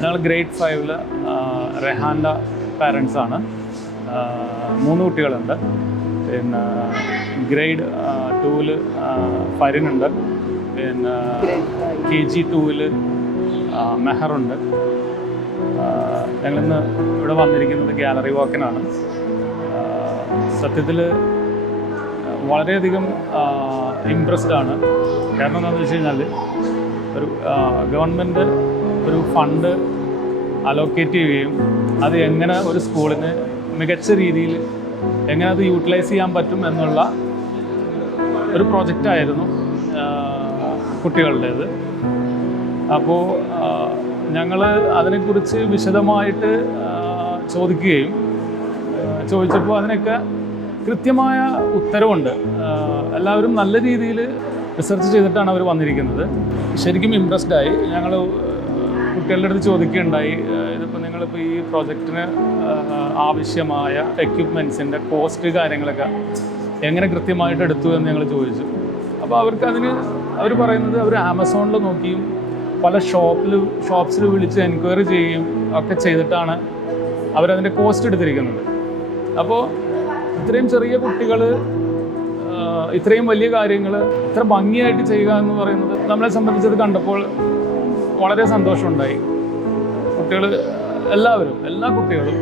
ഞങ്ങൾ ഗ്രേഡ് 5 റെഹാൻ്റെ പാരൻസാണ്. 3 കുട്ടികളുണ്ട്. പിന്നെ ഗ്രേഡ് 2 ഫരിനുണ്ട്. പിന്നെ KG 2 മെഹറുണ്ട്. ഞങ്ങളിന്ന് ഇവിടെ വന്നിരിക്കുന്നത് ഗാലറി വാക്കിനാണ്. സത്യത്തിൽ വളരെയധികം ഇംപ്രസ്ഡ് ആണ്. കാരണം എന്താണെന്ന് വെച്ച് കഴിഞ്ഞാൽ ഒരു ഗവൺമെൻറ് ഒരു ഫണ്ട് അലോക്കേറ്റ് ചെയ്യുകയും അത് എങ്ങനെ ഒരു സ്കൂളിന് മികച്ച രീതിയിൽ എങ്ങനെ അത് യൂട്ടിലൈസ് ചെയ്യാൻ പറ്റും എന്നുള്ള ഒരു പ്രോജക്റ്റായിരുന്നു കുട്ടികളുടേത്. അപ്പോൾ ഞങ്ങൾ അതിനെക്കുറിച്ച് വിശദമായിട്ട് ചോദിച്ചപ്പോൾ അതിനൊക്കെ കൃത്യമായ ഉത്തരവുണ്ട്. എല്ലാവരും നല്ല രീതിയിൽ റിസർച്ച് ചെയ്തിട്ടാണ് അവർ വന്നിരിക്കുന്നത്. ശരിക്കും ഇംപ്രസ്ഡായി. ഞങ്ങൾ കുട്ടികളുടെ അടുത്ത് ചോദിക്കുകയുണ്ടായി, ഇതിപ്പോൾ നിങ്ങളിപ്പോൾ ഈ പ്രോജക്റ്റിന് ആവശ്യമായ എക്യുപ്മെൻറ്റ്സിൻ്റെ കോസ്റ്റ് കാര്യങ്ങളൊക്കെ എങ്ങനെ കൃത്യമായിട്ട് എടുത്തു എന്ന് ഞങ്ങൾ ചോദിച്ചു. അപ്പോൾ അവർ പറയുന്നത് അവർ ആമസോണിൽ നോക്കിയും പല ഷോപ്സിൽ വിളിച്ച് എൻക്വയറി ചെയ്യുകയും ഒക്കെ ചെയ്തിട്ടാണ് അവരതിൻ്റെ കോസ്റ്റ് എടുത്തിരിക്കുന്നത്. അപ്പോൾ ഇത്രയും ചെറിയ കുട്ടികൾ ഇത്രയും വലിയ കാര്യങ്ങൾ ഇത്ര ഭംഗിയായിട്ട് ചെയ്യുക എന്ന് പറയുന്നത് നമ്മളെ സംബന്ധിച്ചത് കണ്ടപ്പോൾ വളരെ സന്തോഷമുണ്ടായി. കുട്ടികൾ എല്ലാവരും, എല്ലാ കുട്ടികളും,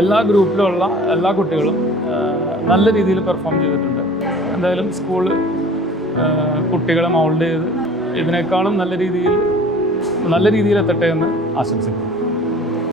എല്ലാ ഗ്രൂപ്പിലുള്ള എല്ലാ കുട്ടികളും നല്ല രീതിയിൽ പെർഫോം ചെയ്തിട്ടുണ്ട്. എന്തായാലും സ്കൂൾ കുട്ടികളെ മൗൾഡ് ചെയ്ത് ഇതിനേക്കാളും നല്ല രീതിയിൽ എത്തട്ടെ എന്ന് ആശംസിക്കുന്നു.